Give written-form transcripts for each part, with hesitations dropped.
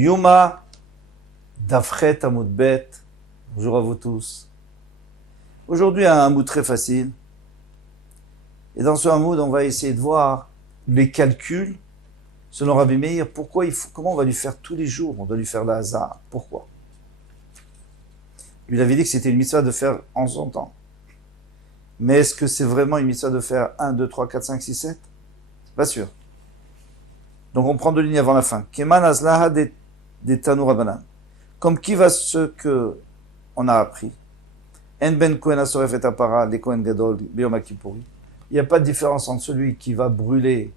Yuma Dafret Amoudbet. Bonjour à vous tous. Aujourd'hui, un hamoud très facile. Et dans ce hamoud, on va essayer de voir les calculs, selon Rabbi Meir, comment on va lui faire tous les jours. On doit lui faire la hasard. Pourquoi? Lui, il avait dit que c'était une mitzvah de faire en son temps. Mais est-ce que c'est vraiment une mitzvah de faire 1, 2, 3, 4, 5, 6, 7? C'est pas sûr. Donc on prend deux lignes avant la fin. Keman azlaha des Tanu Rabbanan. Comme qui va ce que on a appris. En ben kohen asoref et apara, les kohen gadol, biyom kippuri. Il n'y a pas de différence entre celui qui va brûler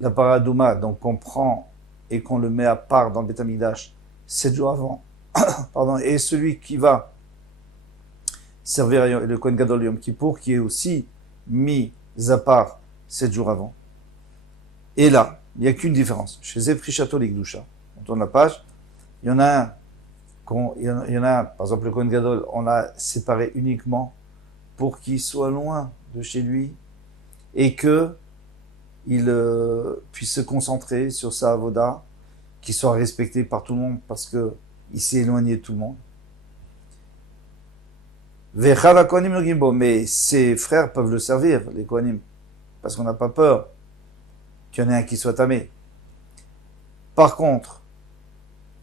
la paradouma, donc qu'on prend et qu'on le met à part dans le Beth Amikdash 7 jours avant, pardon, et celui qui va servir le kohen gadol Yom Kippour, qui est aussi mis à part 7 jours avant. Et là, il n'y a qu'une différence. Chez Zepri Château Ligdoucha, on tourne la page, il y en a un, par exemple le Kohen Gadol, on l'a séparé uniquement pour qu'il soit loin de chez lui et que il puisse se concentrer sur sa avoda, qu'il soit respecté par tout le monde parce que il s'est éloigné de tout le monde. Mais ses frères peuvent le servir, les Kohanim, parce qu'on n'a pas peur qu'il y en ait un qui soit tamé. Par contre,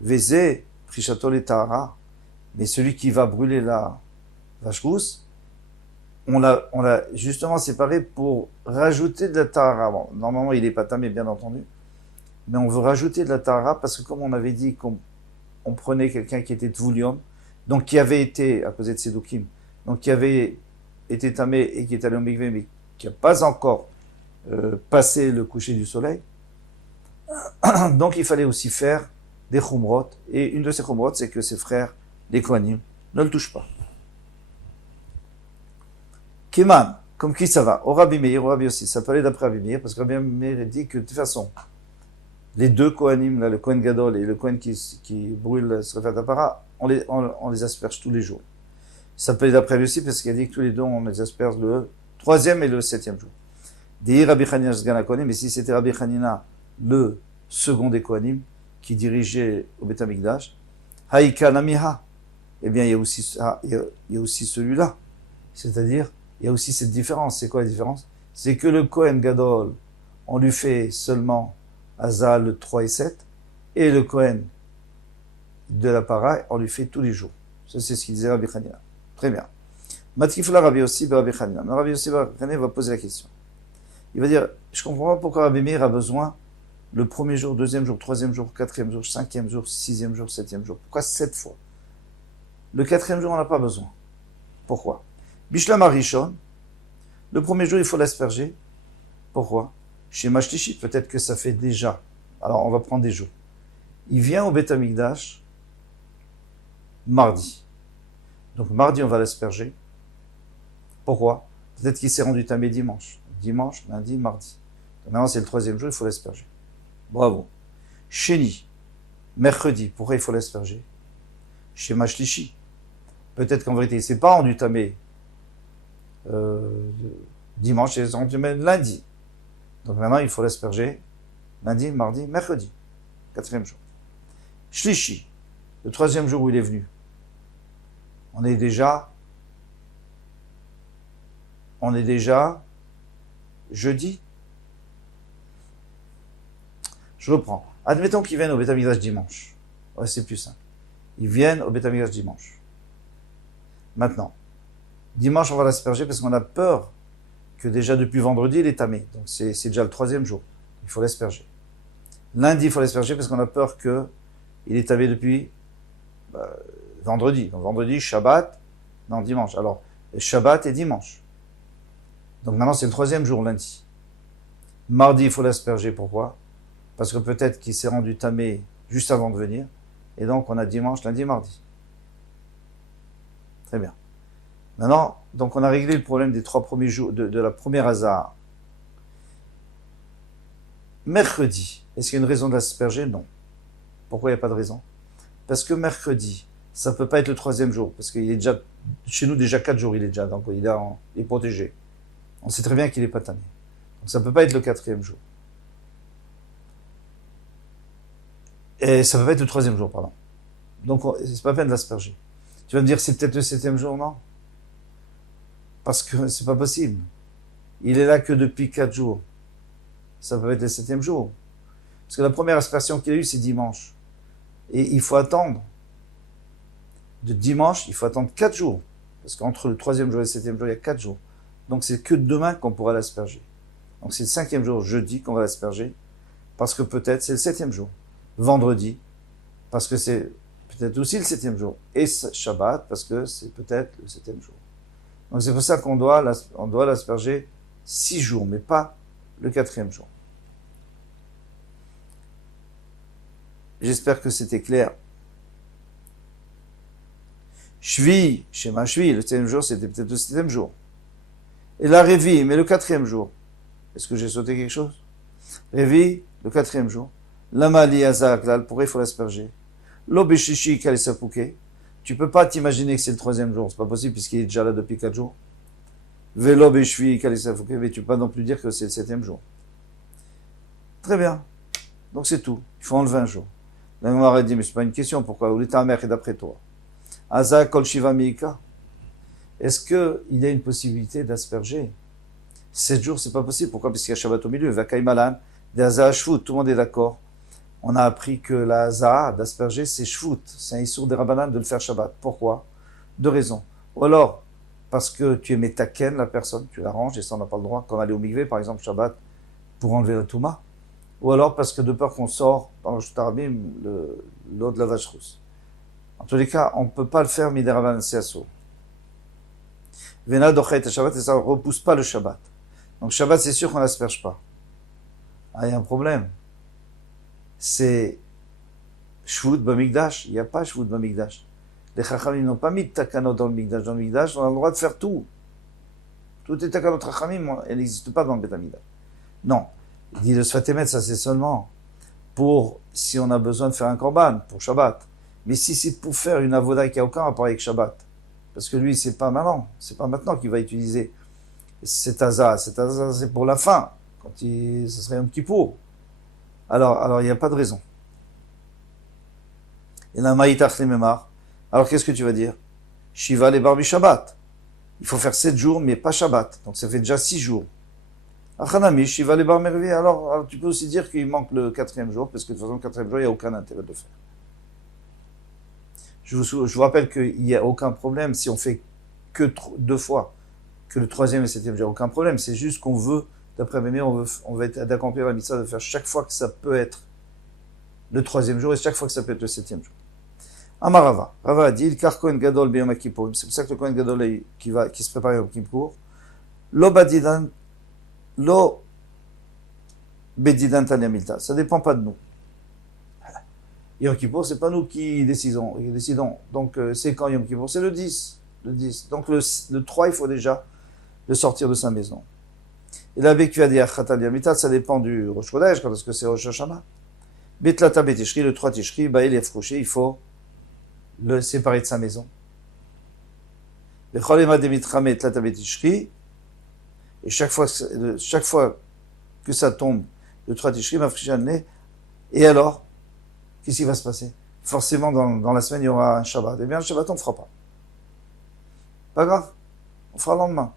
Vézé, Prishatol et Tahara, mais celui qui va brûler la vache rousse, on l'a justement séparé pour rajouter de la Tahara. Bon, normalement, il n'est pas tamé, bien entendu, mais on veut rajouter de la Tahara parce que, comme on avait dit, on prenait quelqu'un qui était Tvoulium, donc qui avait été, à cause de Tzedukim, donc qui avait été tamé et qui est allé au Mikvé, mais qui n'a pas encore passé le coucher du soleil. Donc il fallait aussi faire des chumrot, et une de ces chumrot, c'est que ses frères, les Kohanim, ne le touchent pas. Keman, comme qui ça va? Au Rabbi Meir, au Rabbi aussi, ça peut aller d'après Rabbi Meir, parce que Rabbi Meir dit que de toute façon, les deux Kohanim, là, le Kohen Gadol et le Kohen qui brûle le Srefat Apara, on les asperge tous les jours. Ça peut aller d'après lui aussi, parce qu'il a dit que tous les deux, on les asperge le 3e et le 7e jour. Des Rabbi Hanina Sgan Kohanim, mais si c'était Rabbi Hanina, le second des Kohanim, qui dirigeait au Beth Amikdash, Haïka Namiha, eh bien, il y a aussi celui-là. C'est-à-dire, il y a aussi cette différence. C'est quoi la différence? C'est que le Kohen Gadol, on lui fait seulement Hazal le 3 et 7, et le Kohen de la para, on lui fait tous les jours. Ça, c'est ce qu'il disait Rabbi Hanina. Très bien. Matkifla Rabbi Yossi Rabbi Hanina. Mais Rabbi Yossi Hanina va poser la question. Il va dire, je comprends pas pourquoi Rabbi Meir a besoin le premier jour, deuxième jour, troisième jour, quatrième jour, cinquième jour, sixième jour, septième jour. Pourquoi 7 fois? Le quatrième jour, on n'a pas besoin. Pourquoi? Bishlam Arishon, le premier jour, il faut l'asperger. Pourquoi? Chez Mashlishi, peut-être que ça fait déjà. Alors, on va prendre des jours. Il vient au Beth Amikdash mardi. Donc, mardi, on va l'asperger. Pourquoi? Peut-être qu'il s'est rendu tamé dimanche. Dimanche, lundi, mardi. Donc, maintenant, c'est le 3e jour, il faut l'asperger. Bravo. Sheni, mercredi, pourquoi il faut l'asperger? Chez Mashlishi. Peut-être qu'en vérité, il ne s'est pas rendu tamé dimanche, il s'est rendu tamé lundi. Donc maintenant, il faut l'asperger lundi, mardi, mercredi. 4e jour. Shlishi, le 3e jour où il est venu. On est déjà jeudi. Je reprends. Admettons qu'ils viennent au Beth Amikdash dimanche. Ouais, c'est plus simple. Ils viennent au Beth Amikdash dimanche. Maintenant, dimanche, on va l'asperger parce qu'on a peur que déjà depuis vendredi, il est tamé. Donc c'est déjà le 3e jour. Il faut l'asperger. Lundi, il faut l'asperger parce qu'on a peur qu'il est tamé depuis vendredi. Donc vendredi, Shabbat, non, dimanche. Alors, Shabbat et dimanche. Donc maintenant, c'est le 3e jour, lundi. Mardi, il faut l'asperger. Pourquoi? Parce que peut-être qu'il s'est rendu tamé juste avant de venir. Et donc, on a dimanche, lundi, mardi. Très bien. Maintenant, donc on a réglé le problème des 3 premiers jours, de la première hasard. Mercredi, est-ce qu'il y a une raison de l'asperger? Non. Pourquoi il n'y a pas de raison? Parce que mercredi, ça ne peut pas être le 3e jour. Parce qu'il est déjà, chez nous, déjà 4 jours, il est déjà, donc il est protégé. On sait très bien qu'il n'est pas tamé. Donc ça ne peut pas être le 4e jour. Et ça peut pas être le troisième jour, pardon. Donc, c'est pas la peine d'asperger. Tu vas me dire, c'est peut-être le septième jour, non? Parce que c'est pas possible. Il est là que depuis 4 jours. Ça peut être le septième jour. Parce que la première aspersion qu'il a eue, c'est dimanche. Et il faut attendre. De dimanche, il faut attendre 4 jours. Parce qu'entre le troisième jour et le septième jour, il y a 4 jours. Donc c'est que demain qu'on pourra l'asperger. Donc c'est le cinquième jour, jeudi, qu'on va l'asperger. Parce que peut-être c'est le septième jour. Vendredi, parce que c'est peut-être aussi le septième jour. Et Shabbat, parce que c'est peut-être le septième jour. Donc c'est pour ça qu'on doit l'asperger 6 jours, mais pas le quatrième jour. J'espère que c'était clair. Shvi, Shema Shvi, le septième jour, c'était peut-être le septième jour. Et la Révi, mais le quatrième jour. Est-ce que j'ai sauté quelque chose? Révi, le quatrième jour. L'Amali Azaklal, pourquoi il faut l'asperger? L'Obeshishi Kalisapouke. Tu peux pas t'imaginer que c'est le troisième jour, c'est pas possible puisqu'il est déjà là depuis 4 jours. Velo Beshvi Kalisapouke, mais tu peux pas non plus dire que c'est le septième jour. Très bien. Donc c'est tout. Il faut enlever un jour. La mémoire a dit, mais c'est pas une question, pourquoi? Ou l'état mère est d'après toi. Aza Kol Shiva Meika. Est-ce qu'il y a une possibilité d'asperger 7 jours, c'est pas possible. Pourquoi? Parce qu'il y a Shabbat au milieu. Vakai Malan, des Aza Shvut, tout le monde est d'accord. On a appris que la Aza d'asperger, c'est Shvut. C'est un Issour des Rabbanan de le faire Shabbat. Pourquoi? 2 raisons. Ou alors, parce que tu es métaken, la personne, tu l'arranges, et ça on n'a pas le droit, comme aller au mikvé, par exemple, Shabbat, pour enlever la Touma. Ou alors parce que de peur qu'on sort dans le Shtarabim l'eau de la vache rousse. En tous les cas, on ne peut pas le faire Midei Rabbanan, c'est assourd. Vena dochet Shabbat, et ça ne repousse pas le Shabbat. Donc Shabbat, c'est sûr qu'on n'asperge pas. Ah, il y a un problème. C'est Shvut Bamikdash. Il n'y a pas Shvut Bamikdash. Les Chachamim n'ont pas mis de takanot dans le Mikdash. Dans le Mikdash, on a le droit de faire tout. Tout est takanot Chachamim, elle n'existe pas dans le Beth Amikdash. Non. Il dit le Sfatemet, ça c'est seulement pour si on a besoin de faire un korban, pour Shabbat. Mais si c'est pour faire une avoda qui n'a aucun rapport avec Shabbat, parce que lui, c'est pas maintenant qu'il va utiliser cet Aza. Cet Aza, c'est pour la fin, ce serait un Kippour. Alors, il n'y a pas de raison. Et la Maïtach les Memar. Alors, qu'est-ce que tu vas dire? Shiva les Barbi Shabbat. Il faut faire 7 jours, mais pas Shabbat. Donc, ça fait déjà 6 jours. Achanami, Shiva les Bar Mervi. Alors, tu peux aussi dire qu'il manque le quatrième jour, parce que de toute façon, le quatrième jour, il n'y a aucun intérêt de le faire. Je vous rappelle qu'il n'y a aucun problème si on fait que 2 fois, que le troisième et le septième jour, aucun problème. C'est juste qu'on veut, d'après Mémir, on veut être d'accomplir la mitzvah de faire chaque fois que ça peut être le troisième jour et chaque fois que ça peut être le septième jour. Amarava. Rava a dit, il kar Kohen Gadol b'Yom Kippour. C'est pour ça que le Kohen Gadol qui se prépare à Yom Kippour. Lo badidan, lo bedidan tanya milta. Ça dépend pas de nous. Yom Kippour, c'est pas nous qui décidons. Donc, c'est quand Yom Kippour? C'est le 10. Donc, le 3, il faut déjà le sortir de sa maison. Et l'abbé qui va dire Khatal Yamitat, ça dépend du Rosh Chodesh, quand est-ce que c'est Rosh Hashanah. Betlata Betishri, le 3 Tishri, il est frouché, il faut le séparer de sa maison. Le Cholema Demitrame Tlata Betishri, et chaque fois que ça tombe, le 3 Tishri, et alors, qu'est-ce qui va se passer? Forcément, dans la semaine, il y aura un Shabbat. Eh bien, le Shabbat, on ne fera pas. Pas grave. On fera le lendemain.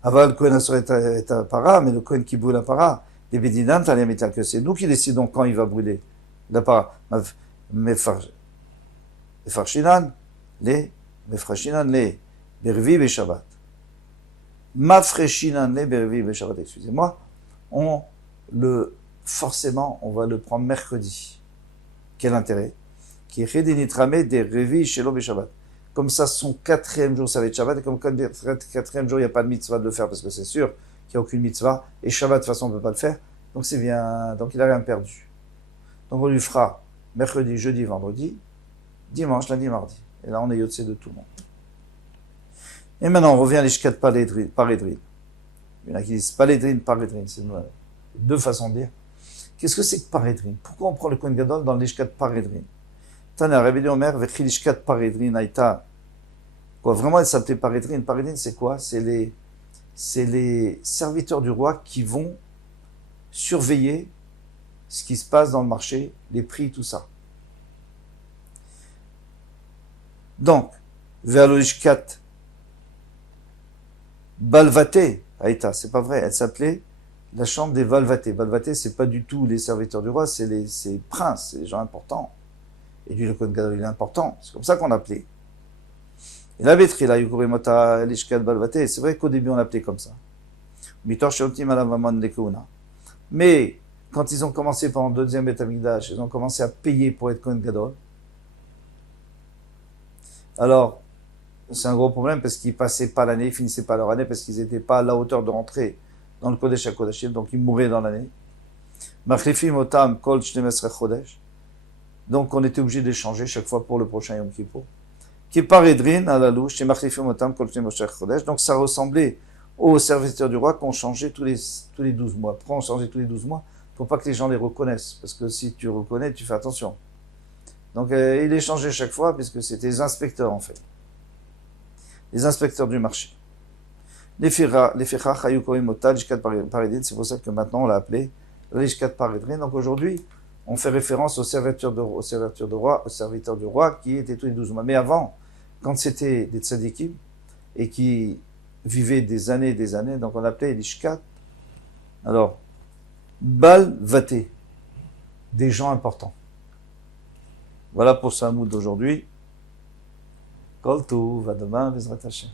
Aval, le Kohen Asur est à para, mais le Kohen qui brûle la para, les Bédinam, que c'est nous qui décidons quand il va brûler la para. Mefarshinan, Bervi, Beshabbat. Mafreshinan, Bervi, Beshabbat, excusez-moi. Forcément, on va le prendre mercredi. Quel intérêt? Qui est Redinitrame des Revi Shelo Beshabbat. Comme ça, son quatrième jour, ça va être Shabbat. Et comme quatrième jour, il n'y a pas de mitzvah de le faire, parce que c'est sûr qu'il n'y a aucune mitzvah. Et Shabbat, de toute façon, on ne peut pas le faire. Donc c'est bien. Donc il n'a rien perdu. Donc on lui fera mercredi, jeudi, vendredi, dimanche, lundi, mardi. Et là, on est yotzé de tout le monde. Et maintenant, on revient à l'ishkat parédrine. Il y en a qui disent parédrine. C'est 2 façons de dire. Qu'est-ce que c'est que parédrine? Pourquoi on prend le Kohen Gadol dans l'ishkat parédrine? Tana, Rabbi Omer, vechil ishkat parédrine aïta. Quoi, vraiment, elle s'appelait parédrine. Parédrine, c'est quoi? C'est les serviteurs du roi qui vont surveiller ce qui se passe dans le marché, les prix, tout ça. Donc, Ve'alolishkat Balvaté, Aïta, c'est pas vrai, elle s'appelait la chambre des Valvaté. Valvaté, c'est pas du tout les serviteurs du roi, c'est les princes, c'est les gens importants. Et lui, le Kohen Gadol, il est important. C'est comme ça qu'on l'appelait. Et la Bétri, là, Yukurimota, Lishkat Balvaté, c'est vrai qu'au début, on l'appelait comme ça. Mitor Sheotim Alavaman Lekouna. Mais, quand ils ont commencé pendant le deuxième Beth Amikdash, ils ont commencé à payer pour être Kohen Gadol. Alors, c'est un gros problème parce qu'ils passaient pas l'année, ils finissaient pas leur année parce qu'ils n'étaient pas à la hauteur de rentrer dans le Kodesh HaKodashim, donc ils mouraient dans l'année. Machlifim Otam Kol 12 Chodesh. Donc on était obligé d'échanger chaque fois pour le prochain Yom Kippur. Kippar Edrin Alalou, chez Machlifim Otam Kol 12 Chodesh. Donc ça ressemblait aux serviteurs du roi qu'on changeait tous les 12 mois. Pourquoi on changeait tous les 12 mois? Pour pas que les gens les reconnaissent. Parce que si tu reconnais, tu fais attention. Donc il les changeait chaque fois puisque c'était les inspecteurs en fait. Les inspecteurs du marché. Les Fichach Hayukoim Otal, Lishkat Paredin, c'est pour ça que maintenant on l'a appelé Lishkat Paredin. Donc aujourd'hui, on fait référence aux serviteurs du roi qui étaient tous les 12 mois. Mais avant, quand c'était des tzadikim et qui vivaient des années et des années, donc on appelait Lishkat, alors, Balvaté, des gens importants. Voilà pour ce hamoud d'aujourd'hui. Kol Tov, à demain, Bezrat Hashem.